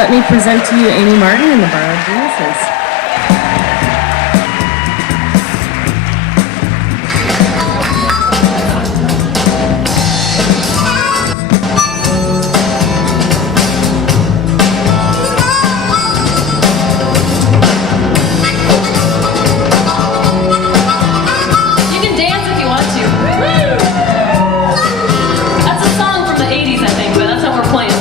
Let me present to you Amy Martin and the Borrowed Geniuses. You can dance if you want to. Woo! That's a song from the 80s, I think, but that's how we're playing.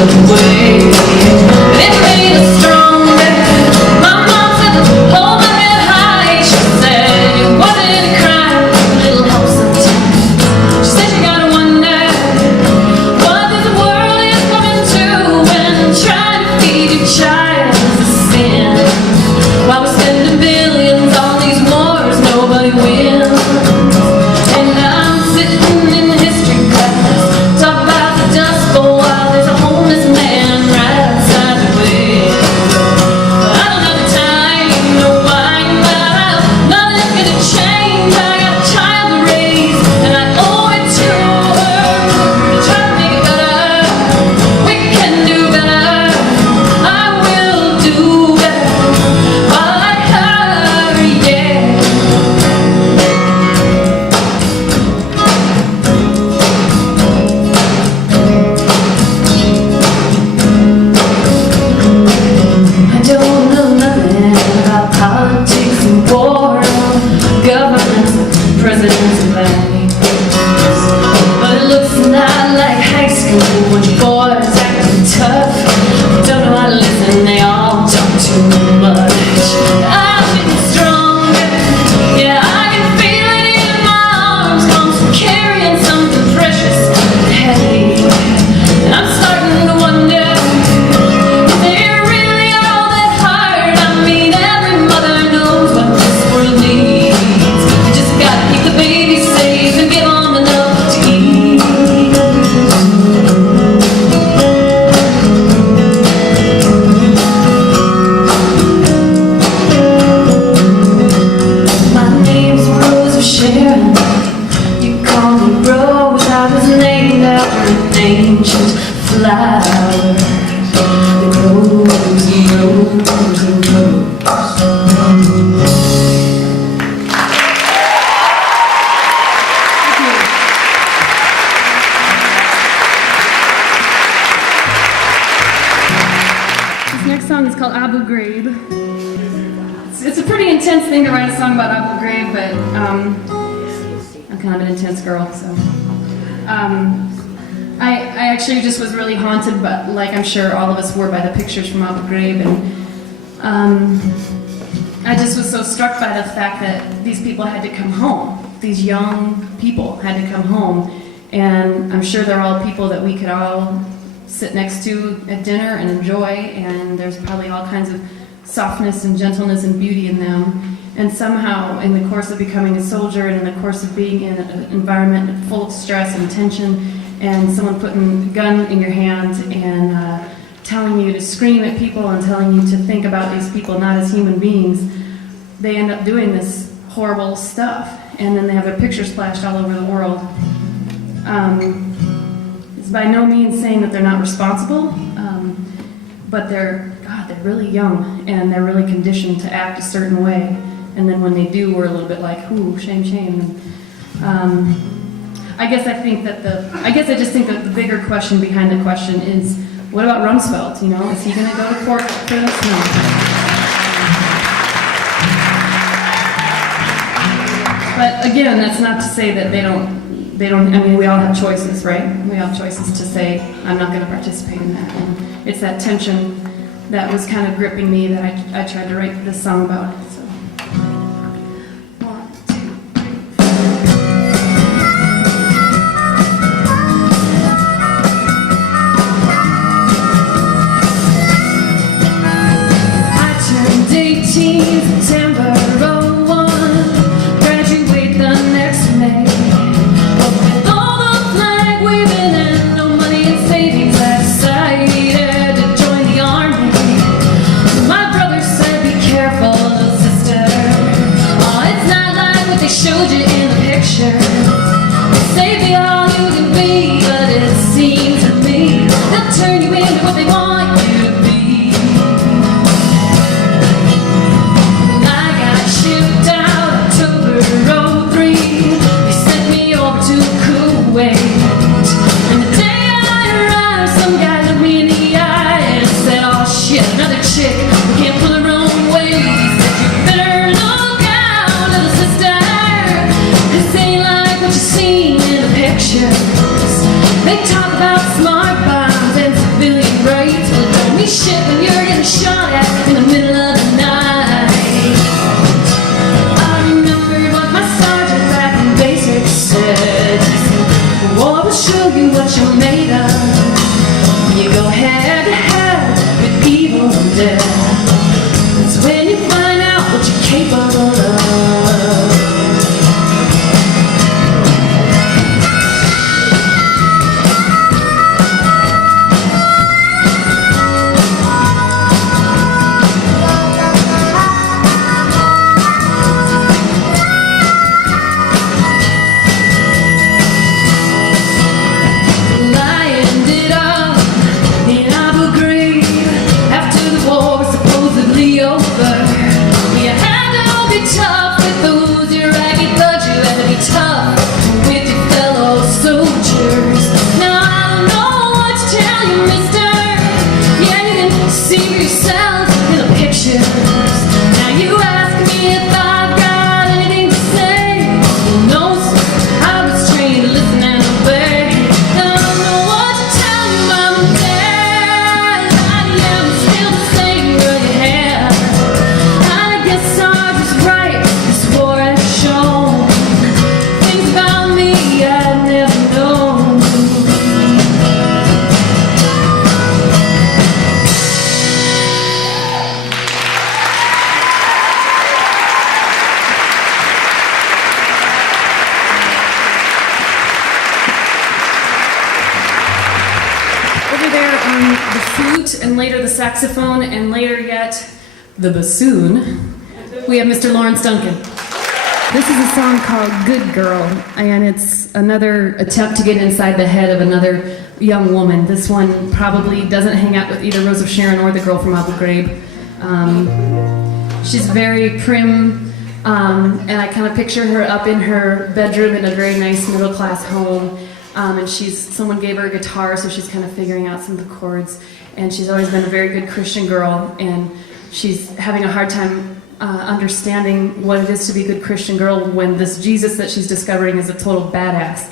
other way. But it made us stronger. My mom said to hold my head high. She said you wanted to cry, a little help sometimes. She said you gotta wonder what this world is coming to when trying to feed your child is a sin. While we're spending billions on these wars, nobody wins. And I'm sitting in history class, talk about the Dust Bowl while there's a homeless man right outside the window. But I don't have the time, no wine, but nothing's gonna change. I got a child to raise, and I owe it to her to try to make it better. We can do better. I will do better. Like her, yeah. I don't know nothing about politics and war, governments, presidents and banks. But it looks not like high school, a bunch of boys acting tough. Don't know how to listen, they all talk too much. I'm getting stronger, yeah, I can feel it in my arms. Comes from carrying something precious and heavy. And I'm starting to wonder, is it really all that hard? I mean, every mother knows what this world needs. You just gotta keep the baby safe and give them enough to eat. My name's Rose of Sharon. You call me Rose. I was named after an ancient flower that grows and grows and grows. This next song is called Abu Ghraib. It's a pretty intense thing to write a song about Abu Ghraib, but I'm kind of an intense girl, so. I actually just was really haunted, but like I'm sure all of us were, by the pictures from Abu Ghraib, and I just was so struck by the fact that these people had to come home. These young people had to come home, and I'm sure they're all people that we could all sit next to at dinner and enjoy, and there's probably all kinds of softness and gentleness and beauty in them. And somehow, in the course of becoming a soldier and in the course of being in an environment full of stress and tension, and someone putting a gun in your hand and telling you to scream at people and telling you to think about these people not as human beings, they end up doing this horrible stuff. And then they have their pictures splashed all over the world. It's by no means saying that they're not responsible, but they're really young and they're really conditioned to act a certain way. And then when they do, we're a little bit like, ooh, shame, shame. And, I just think that the bigger question behind the question is, what about Rumsfeld? You know, is he going to go to court for this? No. But again, that's not to say that they don't, I mean, we all have choices, right? We all have choices to say, I'm not going to participate in that. And it's that tension that was kind of gripping me that I tried to write this song about. So. 1, 2, 3, 4. I turned 18 September 01, graduate the next May. But with all the flag waving and no money in savings, I decided to join the army. My brother said, be careful, little sister. Oh, it's not like what they showed you in the picture. They say be all you can be, but it seems to me they'll turn you into what they want you to be. And I got shipped out October 03. They sent me over to Kuwait. And the day I arrived, some guy looked me in the eye and said, oh shit, another chick who can't pull her own weight. He said, you better look out, little sister. This ain't like what you seen in the pictures. They talk about smart bombs and civilian see yourself in the pictures. Now you ask me if I've got anything to say. No, sir, I was trained to listen and obey. And I don't know what to tell you, mom and dad. I am still the same girl you had. I guess I was right, this war has shown things about me I'd never known. Over there on the flute, and later the saxophone, and later yet the bassoon, we have Mr. Lawrence Duncan. This is a song called Good Girl, and it's another attempt to get inside the head of another young woman. This one probably doesn't hang out with either Rose of Sharon or the girl from Abu Ghraib. She's very prim, and I kind of picture her up in her bedroom in a very nice middle-class home. And someone gave her a guitar, so she's kind of figuring out some of the chords. And she's always been a very good Christian girl, and she's having a hard time understanding what it is to be a good Christian girl when this Jesus that she's discovering is a total badass.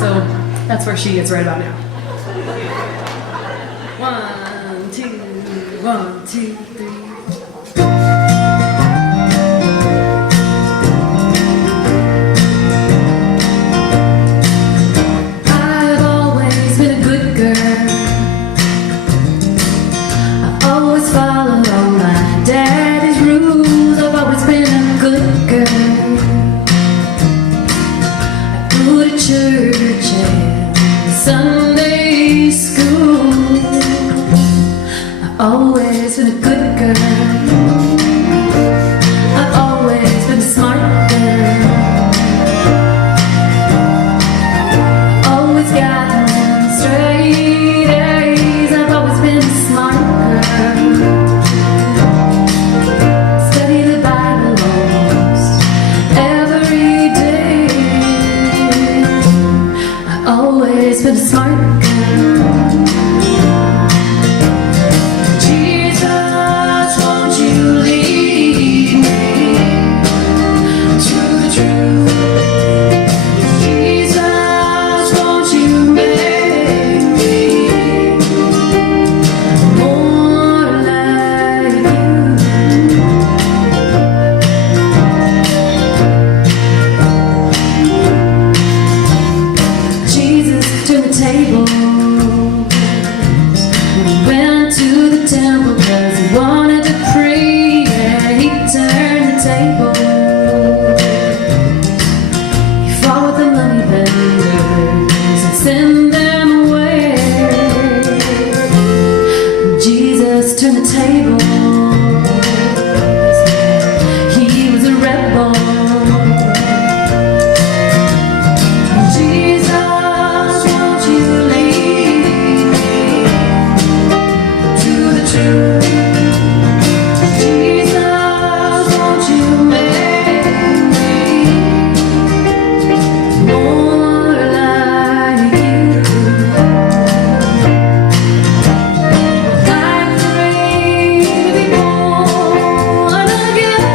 So that's where she is right about now. 1, 2, 1, 2, 3. I've always been a good girl. I've always followed all my daddy's rules. I've always been a good girl. I go to church and Sunday school. I've always been a good girl. I've always been a smart girl. Always gotten straight A's. I've always been a smart girl. Study the Bible almost every day. I've always been a smart girl. Jesus, won't you lead me to the truth? Jesus, won't you make me more like you? Jesus turned the tables. When he went to the temple 'cause he wanted to pray. Yeah, he turned the tables. He fought with the money vendors and sent them away. Jesus turned the tables. He was a rebel. Jesus, won't you lead me to the truth? Jesus, won't you make me more like you? I pray to be born again.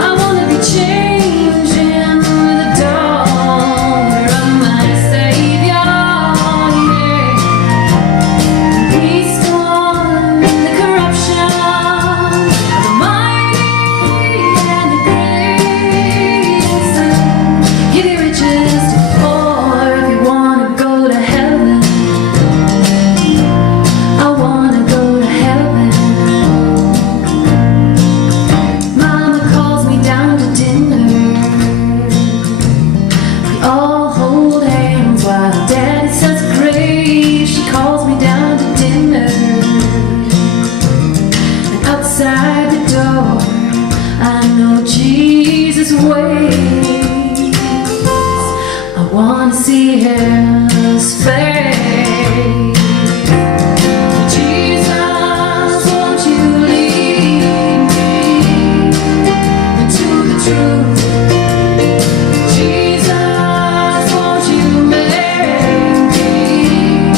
I wanna be changing with the daughter of my Savior. Yeah. He's gone the corruption of the mighty and the great. Give your riches to poor if you wanna go to heaven. I wanna go to heaven. Mama calls me down to dinner. We all hold hands while Daddy says grace. She calls me down to dinner. And outside the door, I know Jesus waits. I wanna see His face. Jesus, won't you lead me into the truth? Jesus, won't you make me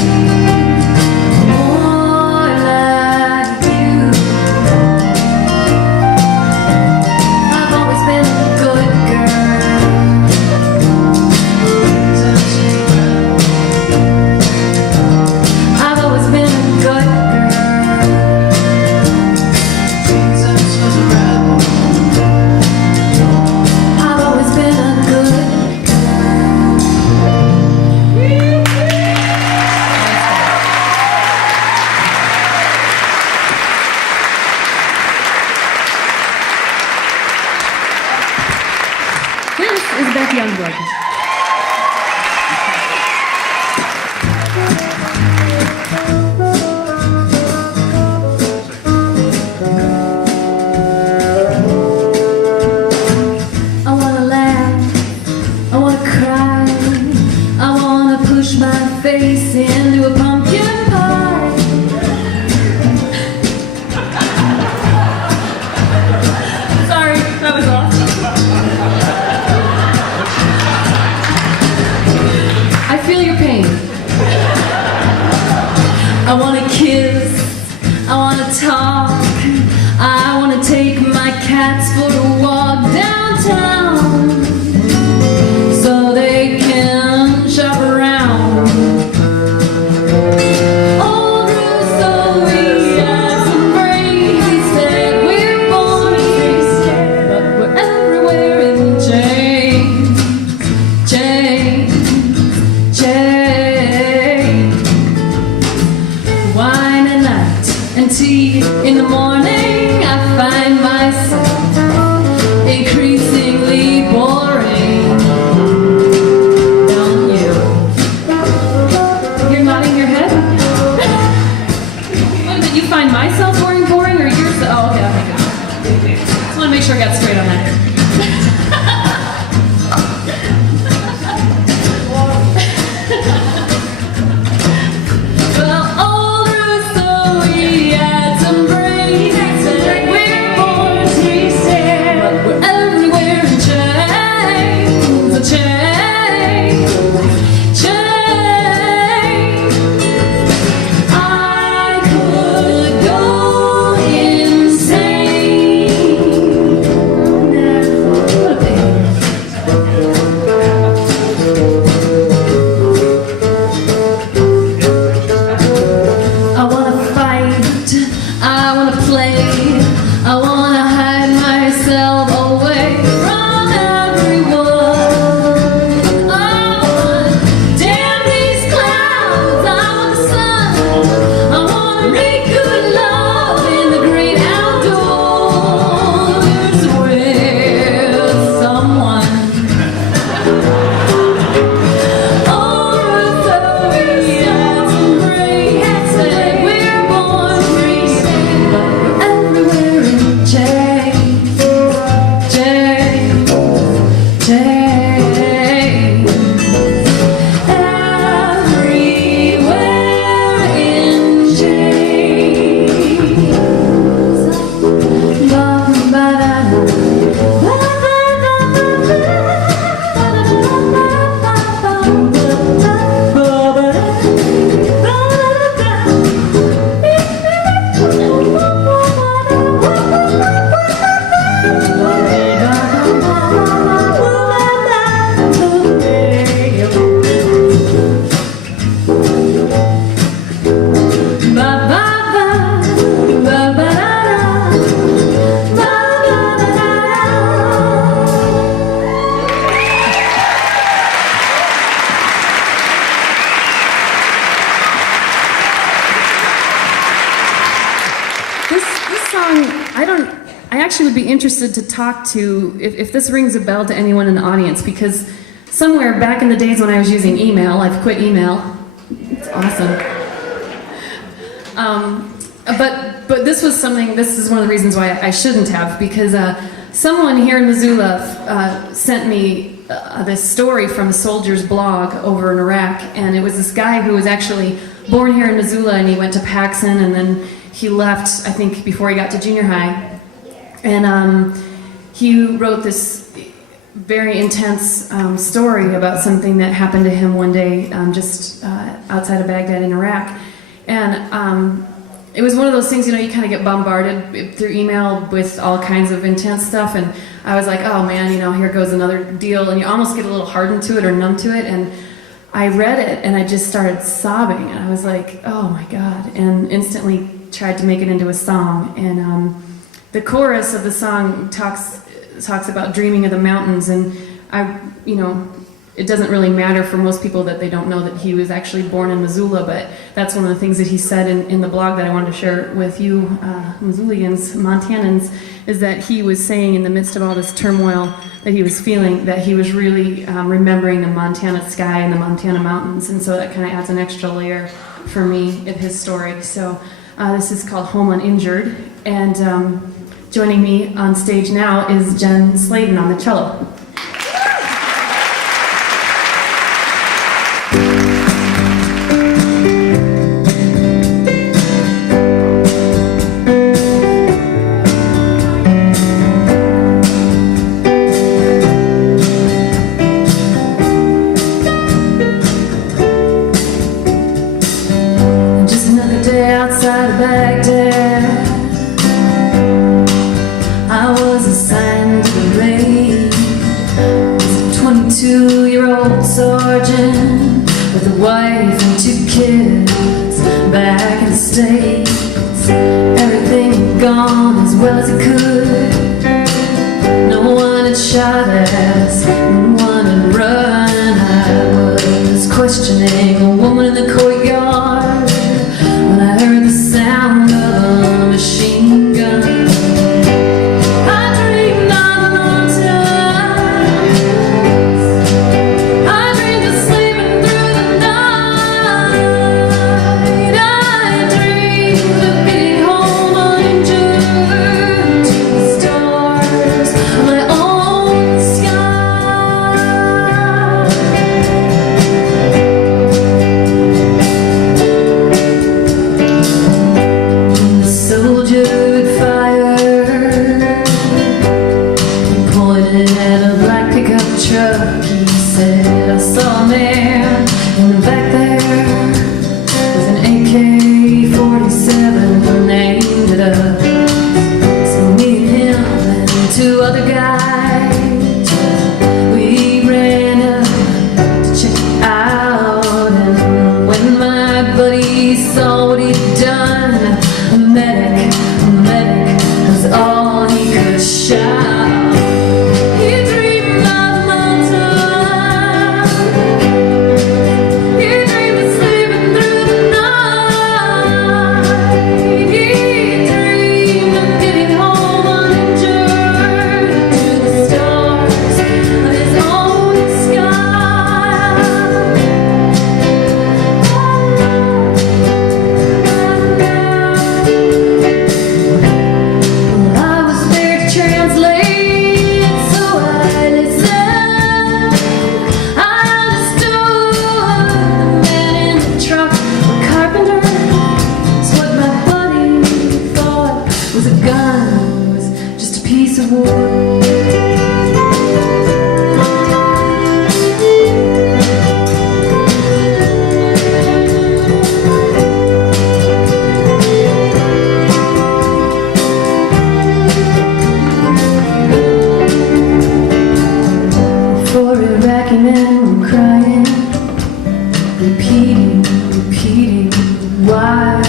push my face into a pumpkin pie. Sorry, that was awesome. I feel your pain. I wanna kiss, I wanna talk, I wanna take my cats for a walk downtown so they can shop around. Old Rousseau, yes, and Brady said we're born free, but we're everywhere in chains, chains, chains. Wine at night and tea in the morning, I find myself increasingly boring. Don't you? You're nodding your head? Wait a minute, you find myself boring, or you're so, oh, okay, good. Just want to make sure I got straight on that. Well, old Rousseau, he had some brains. He said we're born to stay, but we're everywhere in chains, chains, chains. I could go insane. What a pain. I wanna fight, I wanna play, I wanna hide myself away from everyone. I wanna damn these clouds, I want the sun, I wanna make good love in the great outdoors with someone. Oh, Rousseau, he had some brains. Said we're born free, but we're everywhere in chains, chains, chains. Everywhere in chains. This song, I actually would be interested to talk to, if this rings a bell to anyone in the audience, because somewhere back in the days when I was using email, I've quit email. It's awesome. But this was something, this is one of the reasons why I shouldn't have, because someone here in Missoula sent me this story from a soldier's blog over in Iraq, and it was this guy who was actually born here in Missoula, and he went to Paxson, and then he left, I think, before he got to junior high. And he wrote this very intense story about something that happened to him one day just outside of Baghdad in Iraq. And it was one of those things, you know, you kind of get bombarded through email with all kinds of intense stuff. And I was like, oh man, you know, here goes another deal. And you almost get a little hardened to it or numb to it. And I read it and I just started sobbing. And I was like, oh my God. And instantly tried to make it into a song. And the chorus of the song talks about dreaming of the mountains, and it doesn't really matter for most people that they don't know that he was actually born in Missoula, but that's one of the things that he said in the blog that I wanted to share with you, Missoulians, Montanans, is that he was saying in the midst of all this turmoil that he was feeling, that he was really remembering the Montana sky and the Montana mountains, and so that kind of adds an extra layer for me of his story. So this is called Home Uninjured, and joining me on stage now is Jen Sladen on the cello. wife and 2 kids back in the States. Everything gone as well as it could. No one had shot us, no one had run. I was questioning a woman in the courtyard when I heard the sound of a machine gun. He said, I saw a man in the back there with an AK-47 aimed at us. So me and him and 2 other guys, we ran up to check it out. And when my buddy saw what he'd done, a medic was all he could shout. Repeating, why,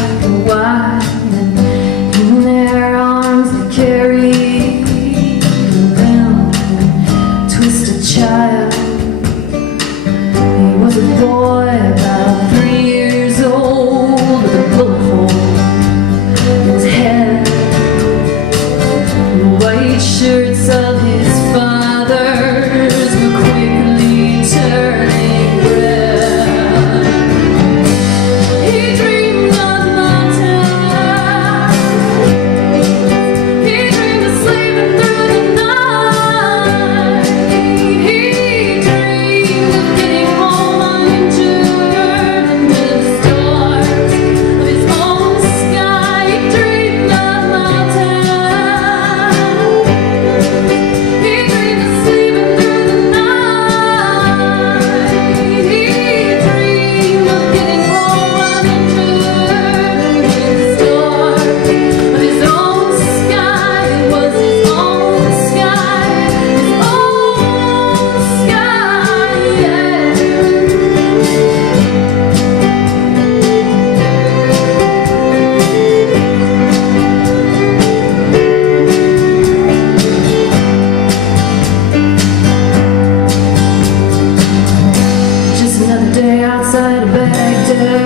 and in their arms they carry them, twisted child. He was a boy about 3 years old with a bullet hole in his head. The white shirts of his fathers were quickly turning red. Outside of Baghdad.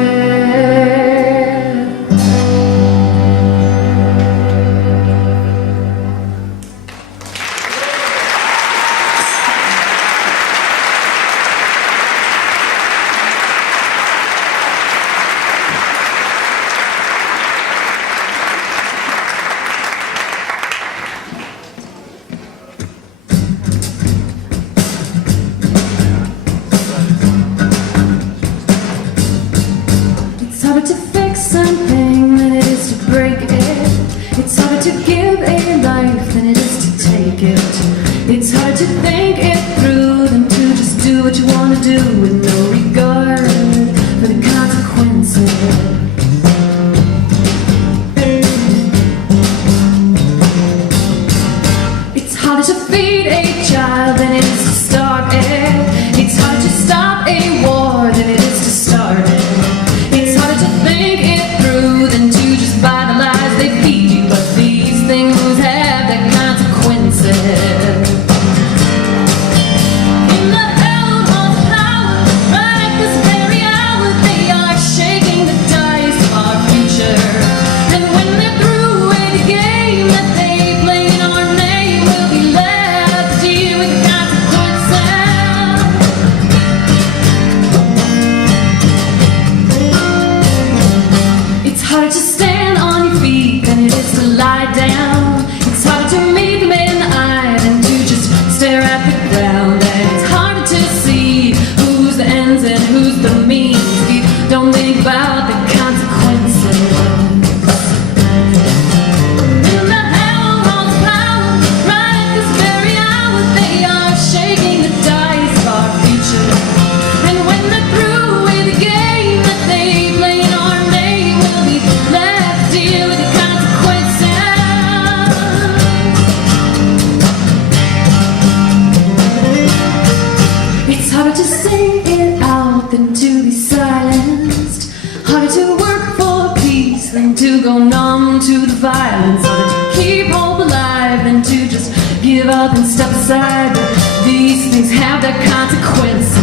violence, or to keep hope alive than to just give up and step aside. But these things have their consequences.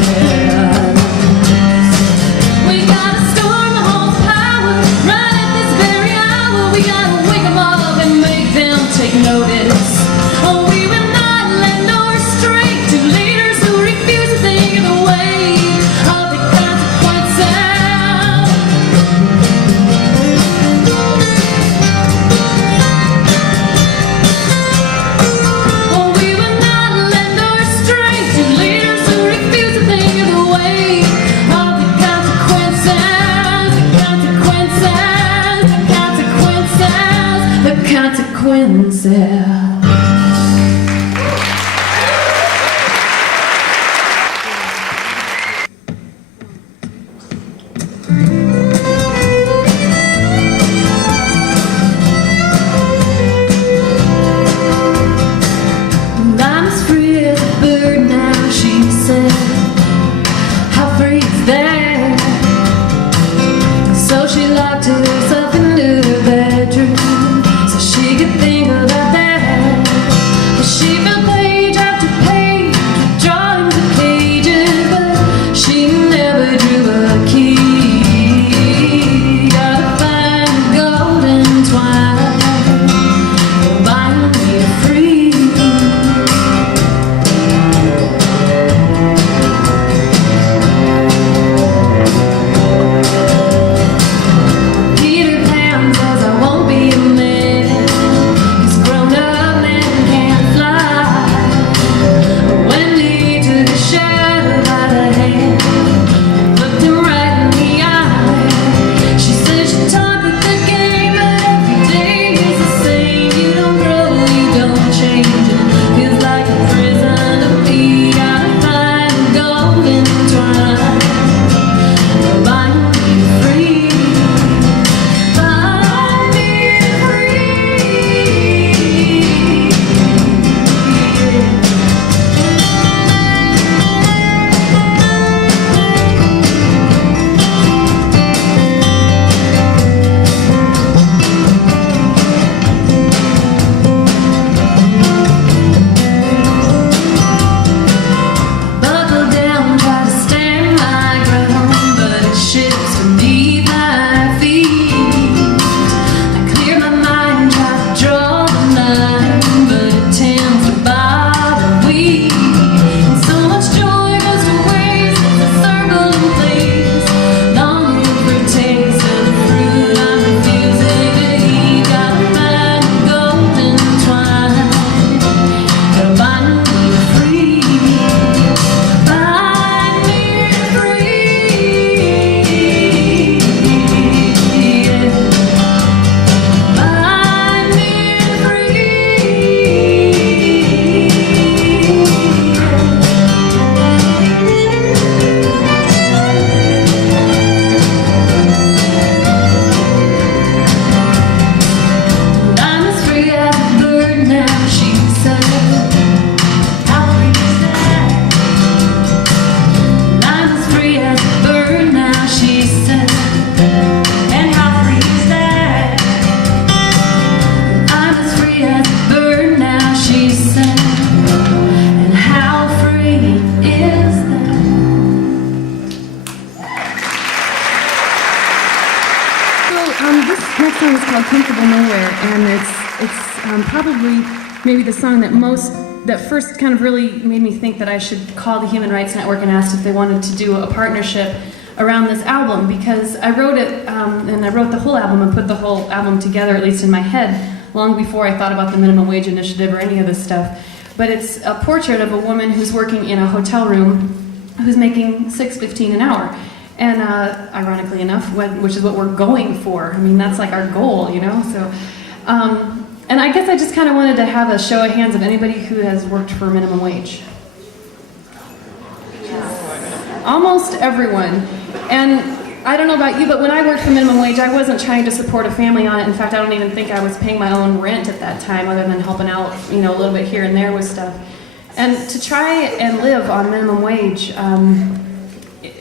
We gotta storm the halls of power right at this very hour. We gotta wake them up and make them take notice. Oh, we will not lend our strength to leaders who refuse to think of the way of the consequences. Oh, we will not lend our strength to leaders who refuse to think of the way of the consequences. The consequences. I'm as free as a bird now, she said. How free is that? So she locked herself into her bedroom so she could think about that. But she felt page after page with drawings of cages, but she never drew a key. Gotta find the golden twine, bind me free. Peter Pan says I won't be a man, 'cause grown-up men can't fly. Wendy took a shadow by the hand, looked him right in the eye. She said she'd talk with the game, but every day is the same. You don't grow, you don't change. It feels like a prison to be. Gotta find the golden twine, bind me free. Bind me Buckle down, try to stand my ground, but it shifts beneath my feet. I clear my mind, try to draw the line, but it tends to bother me. And so much joy goes to waste as I circle in place, longing for a taste of the fruit I'm refusing to eat. Gotta find the golden twine, gotta bind me free. Bind me free. Bind me I'm as free as a bird now, she said. How free is that? I'm as free as a bird now, she said. And how free is that? I'm as free as a bird now, she said. And how free is that? So this next song is called "Comfortable Nowhere," and it's probably maybe the song that first kind of really made me think that I should call the Human Rights Network and ask if they wanted to do a partnership around this album, because I wrote it and I wrote the whole album and put the whole album together, at least in my head, long before I thought about the minimum wage initiative or any of this stuff. But it's a portrait of a woman who's working in a hotel room who's making $6.15 an hour. And ironically enough, which is what we're going for. I mean, that's like our goal, you know? So, and I guess I just kind of wanted to have a show of hands of anybody who has worked for minimum wage. Almost everyone. And I don't know about you, but when I worked for minimum wage, I wasn't trying to support a family on it. In fact, I don't even think I was paying my own rent at that time, other than helping out, you know, a little bit here and there with stuff. And to try and live on minimum wage,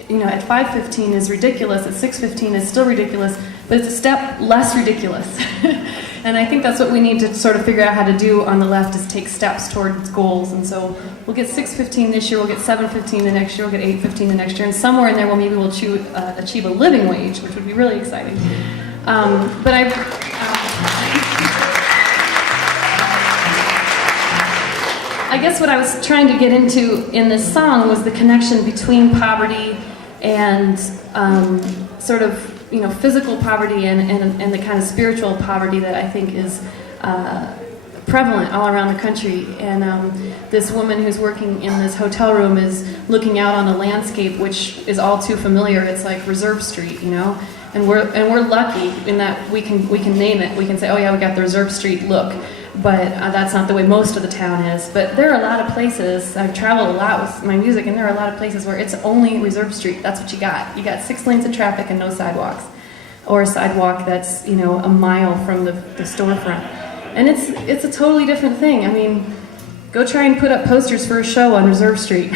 you know, at $5.15 is ridiculous. At $6.15 is still ridiculous. but it's a step less ridiculous. And I think that's what we need to sort of figure out how to do on the left, is take steps towards goals. And so we'll get 615 this year, we'll get 715 the next year, we'll get 815 the next year, and somewhere in there maybe we'll achieve a living wage, which would be really exciting. But I guess what I was trying to get into in this song was the connection between poverty and sort of, you know, physical poverty and the kind of spiritual poverty that I think is prevalent all around the country. And this woman who's working in this hotel room is looking out on a landscape which is all too familiar. It's like Reserve Street, you know, and we're lucky in that we can name it. We can say, oh yeah, we got the Reserve Street look. But that's not the way most of the town is. But there are a lot of places, I've traveled a lot with my music, and there are a lot of places where it's only Reserve Street. That's what you got. You got 6 lanes of traffic and no sidewalks. Or a sidewalk that's, you know, a mile from the storefront. And it's a totally different thing. I mean, go try and put up posters for a show on Reserve Street.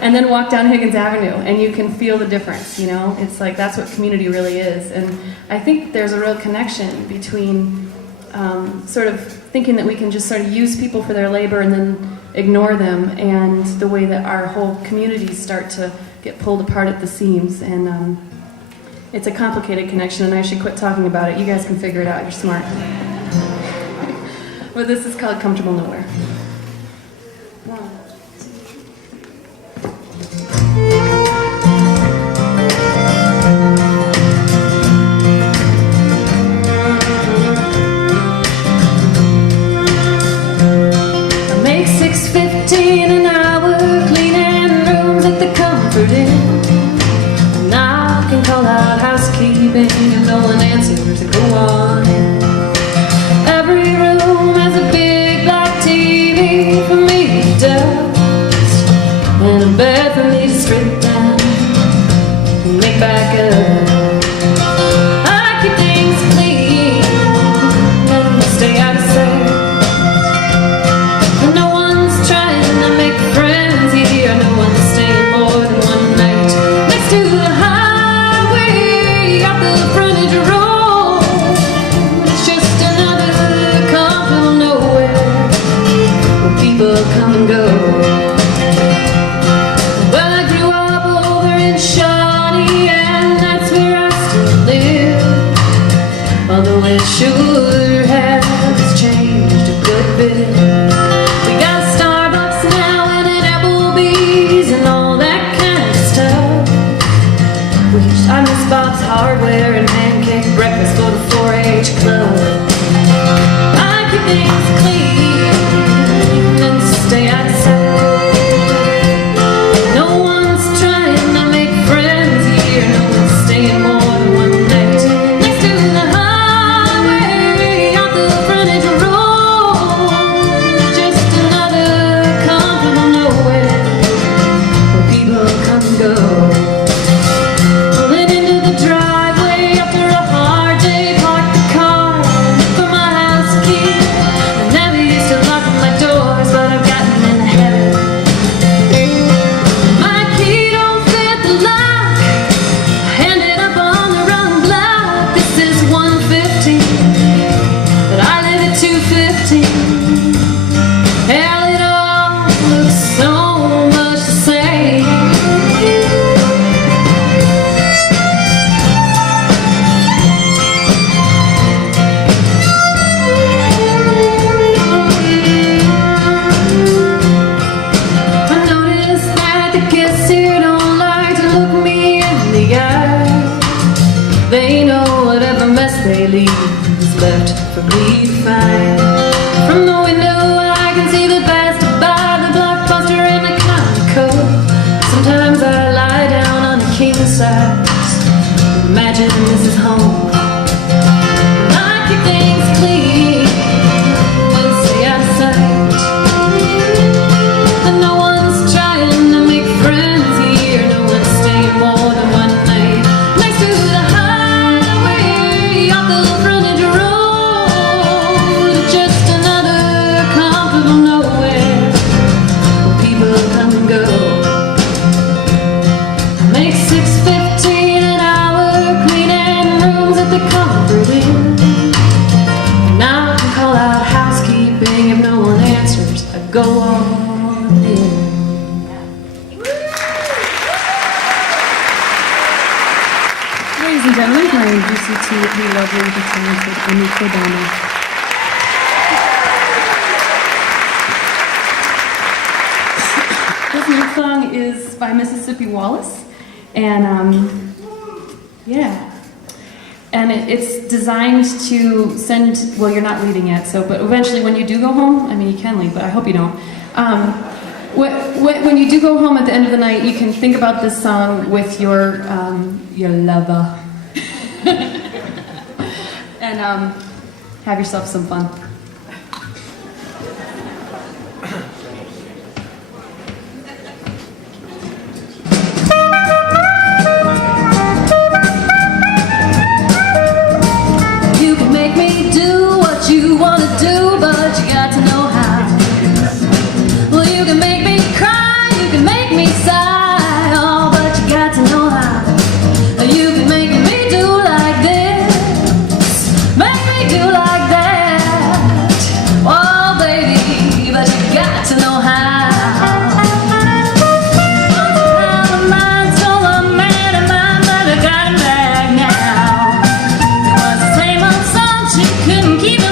And then walk down Higgins Avenue, and you can feel the difference, you know? It's like, that's what community really is. And I think there's a real connection between sort of thinking that we can just sort of use people for their labor and then ignore them, and the way that our whole communities start to get pulled apart at the seams. And it's a complicated connection, and I should quit talking about it. You guys can figure it out. You're smart. But this is called Comfortable Nowhere. An hour cleaning rooms at the Comfort Inn, and I can call out housekeeping if no one answers and go on in. Every room has a big black TV for me to dust, and a bed for me to strip down and make back up. I keep things clean and stay out of sight. Come and go. Well, I grew up over in Shawnee, and that's where I still live. Although it sure has changed a good bit. We got a Starbucks now and an Applebee's and all that kind of stuff. Wish I miss Bob's Hardware and pancake breakfast for the 4-H club. I keep things clean and stay out of sight. No one's trying to make friends here. No one's staying more than one night next to the highway off the frontage road. Just another comfortable nowhere where people come and go. Pulling into the driveway after a hard day, park the car for my house key. I never used to lock my doors, but I've gotten in the habit. My key don't fit the lock. I ended up on the wrong block. This is 115, but I live at 215. Hell, it all looks so much the same. I noticed that the kids here don't like to look me in the eye. They know whatever mess they leave is left for me to find. From the window I can see the Best Buy, the Blockbuster and the Conoco. Sometimes I lie down on the king size, imagine this is home. I keep things clean and stay out of sight. And no one's trying to make friends here. No one's staying more than one night next to the highway off the frontage road. Just another comfortable nowhere where people come and go. Make 615 an hour cleaning rooms ladies and gentlemen, can I introduce you to the lovely, the talented Amy Kodama. This next song is by Mississippi Wallace, and yeah. And it's designed to send, well, you're not leaving yet, so, but eventually when you do go home, I mean, you can leave, but I hope you don't. When you do go home at the end of the night, you can think about this song with your lover. And have yourself some fun. You wanna do, but you got to know how. Well, you can make me cry, you can make me sigh, oh, but you got to know how. You can make me do like this, make me do like that, oh baby, but you got to know how. Once upon a mind stole a man of mine, but I got him back now. It was the same old song, she couldn't keep it.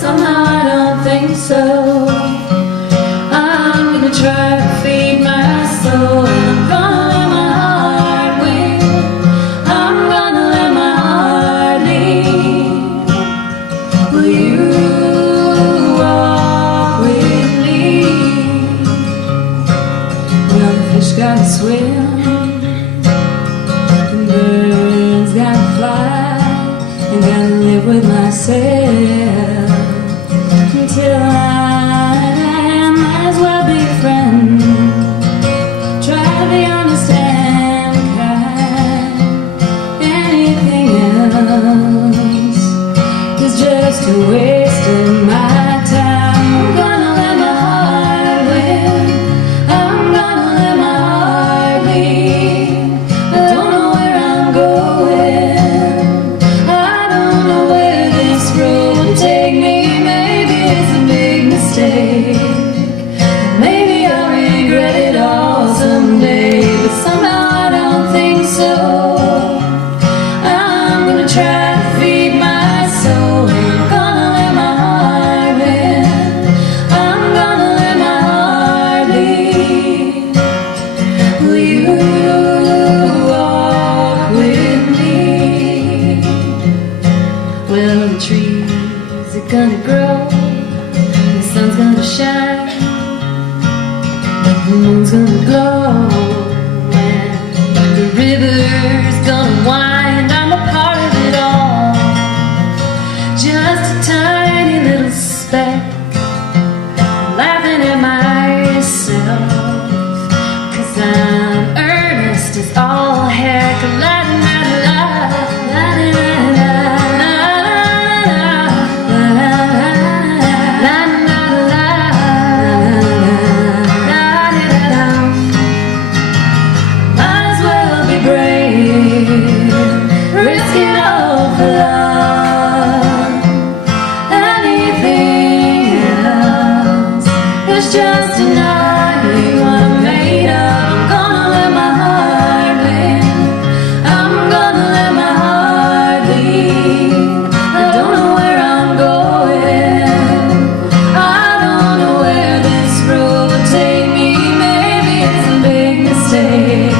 Somehow I don't think so. grow, the sun's gonna shine, the moon's gonna glow, and the river's gonna wind. I'm a part of it all, just a tiny little speck, laughing at myself, 'cause I'm earnest as all heck. La la la la la la la la. Might as well be brave, risk it all for love. Anything else is just denying what I'm made of. I'm gonna let my heart win. I'm gonna let my heart lead. I don't know where I'm going. I don't know where this road will take me. Maybe it's a big mistake.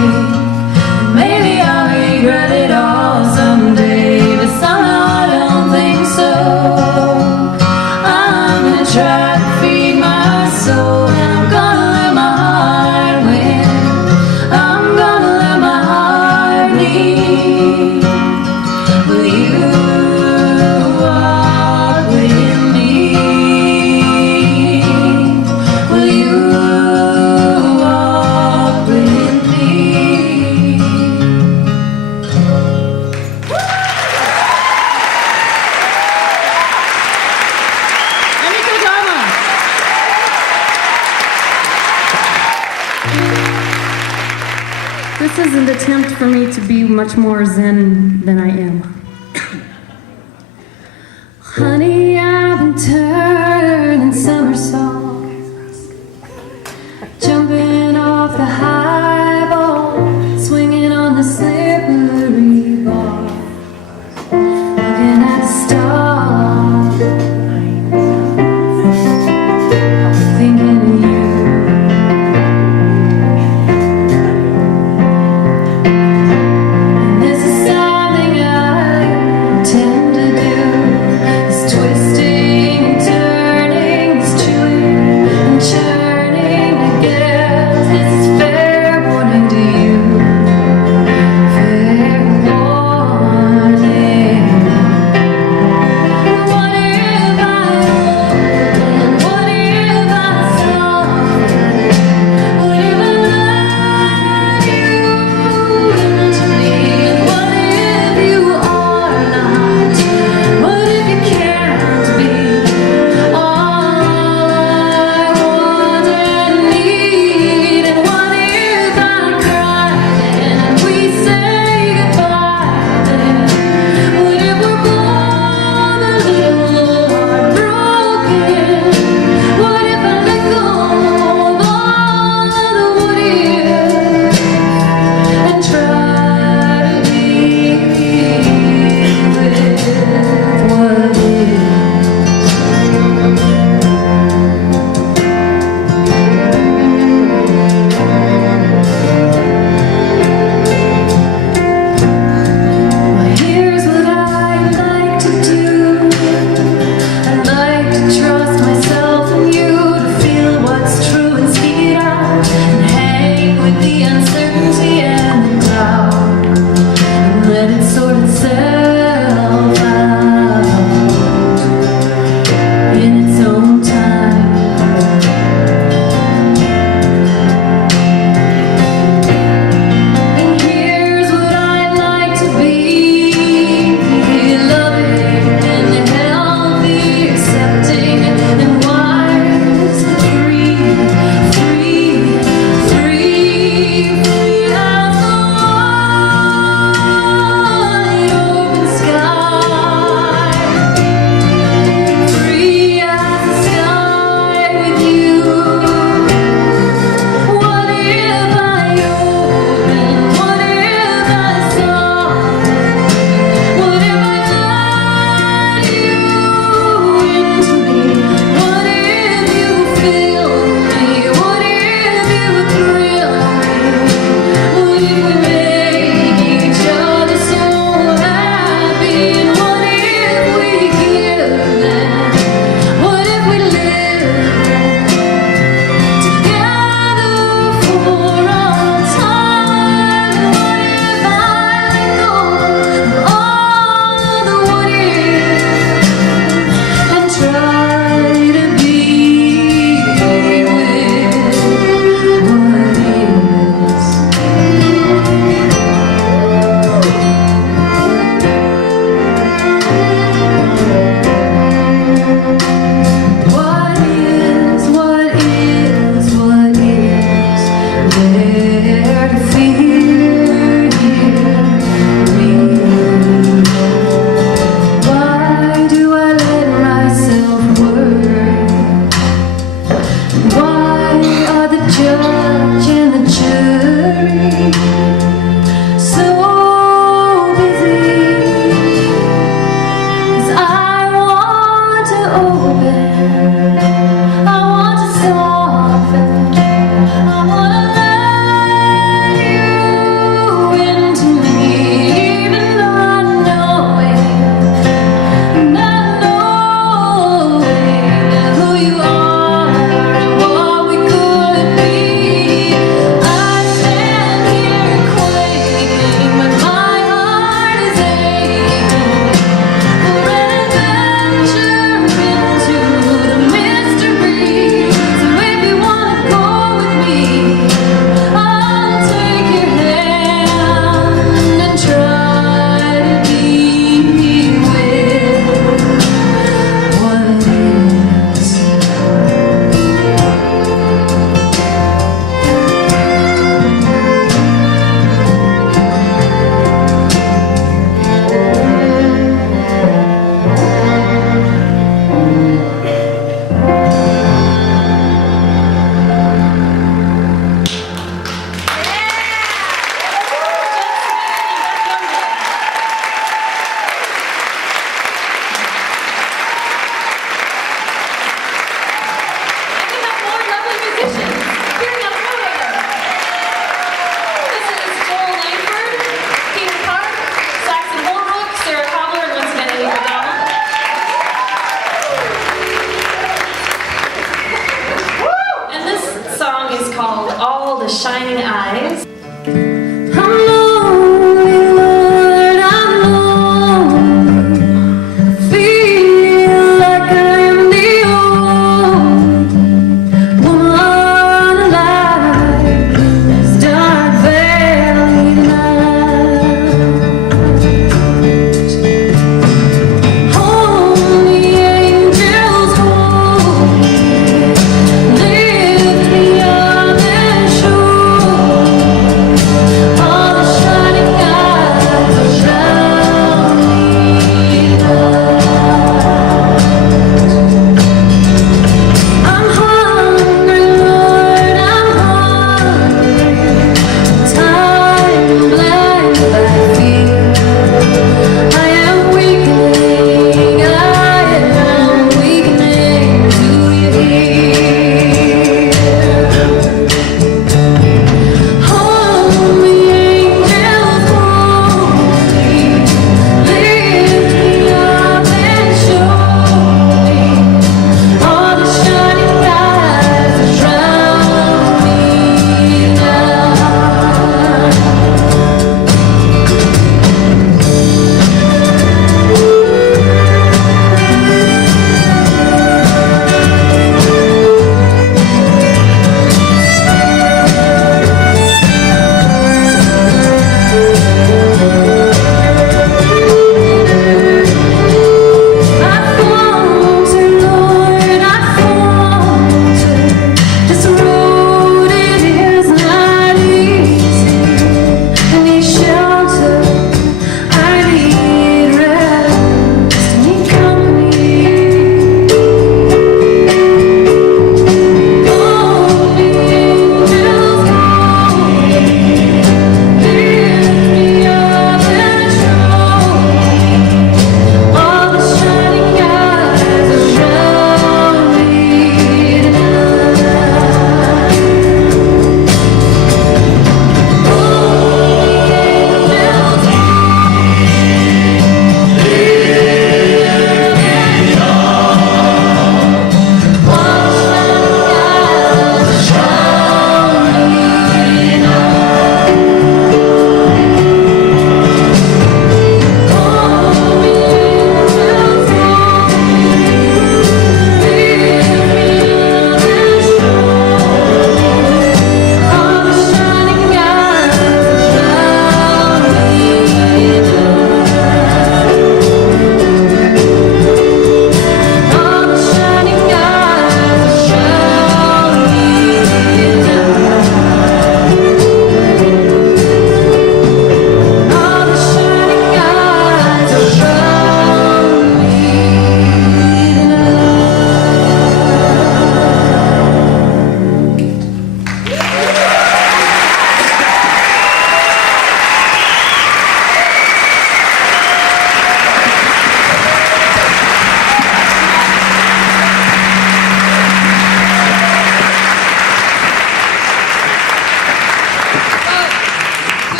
Maybe I'll regret it all someday, but somehow I don't think so. I'm gonna try to feed my soul, and I'm gonna let my heart win. I'm gonna let my heart lead. Will you walk with me? Will you walk with me? Emiko Dharma. This is an attempt for me to be much more zen than I am. Honey, I've been turning somersaults, jumping off the high ball, swinging on the slippery ball, looking at the stars, thinking of you. And this is something I tend to do, is twist it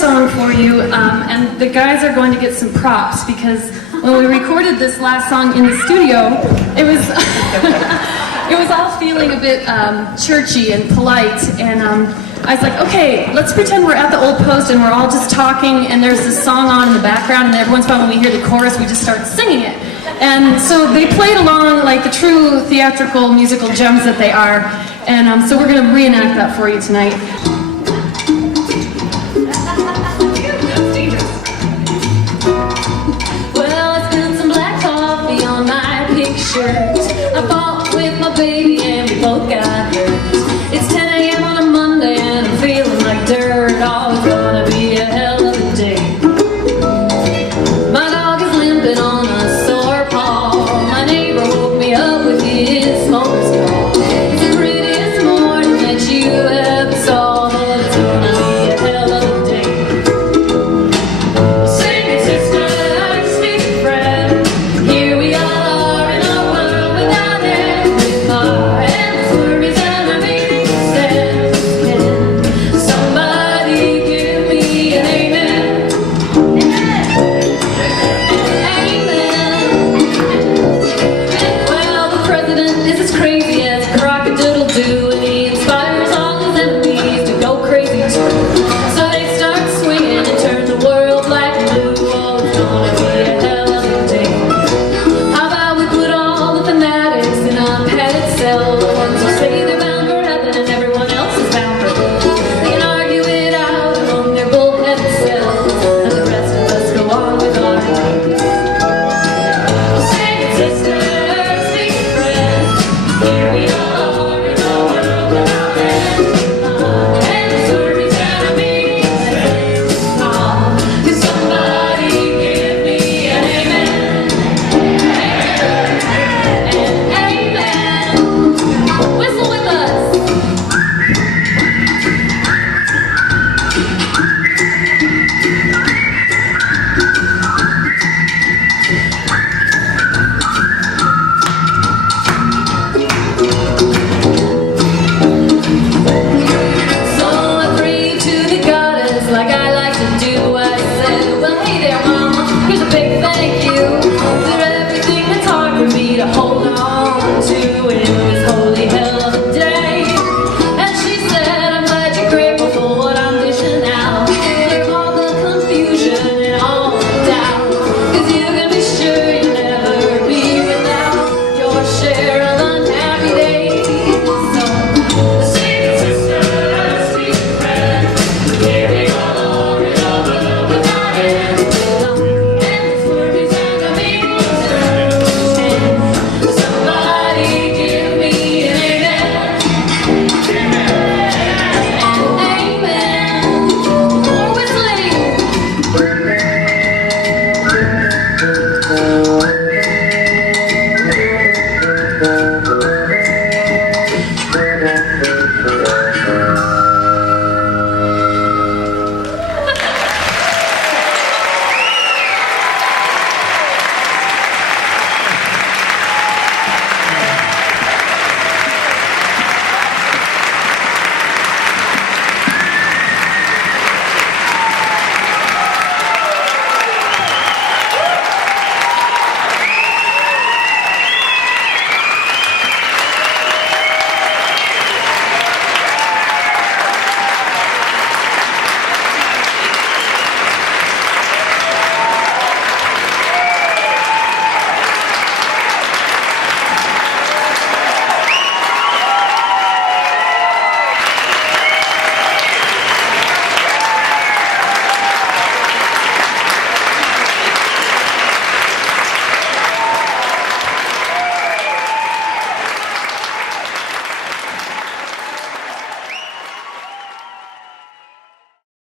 song for you, and the guys are going to get some props because when we recorded this last song in the studio, it was it was all feeling a bit churchy and polite, and I was like, okay, let's pretend we're at the Old Post and we're all just talking, and there's this song on in the background, and every once in a while when we hear the chorus, we just start singing it. And so they played along like the true theatrical musical gems that they are, and so we're going to reenact that for you tonight.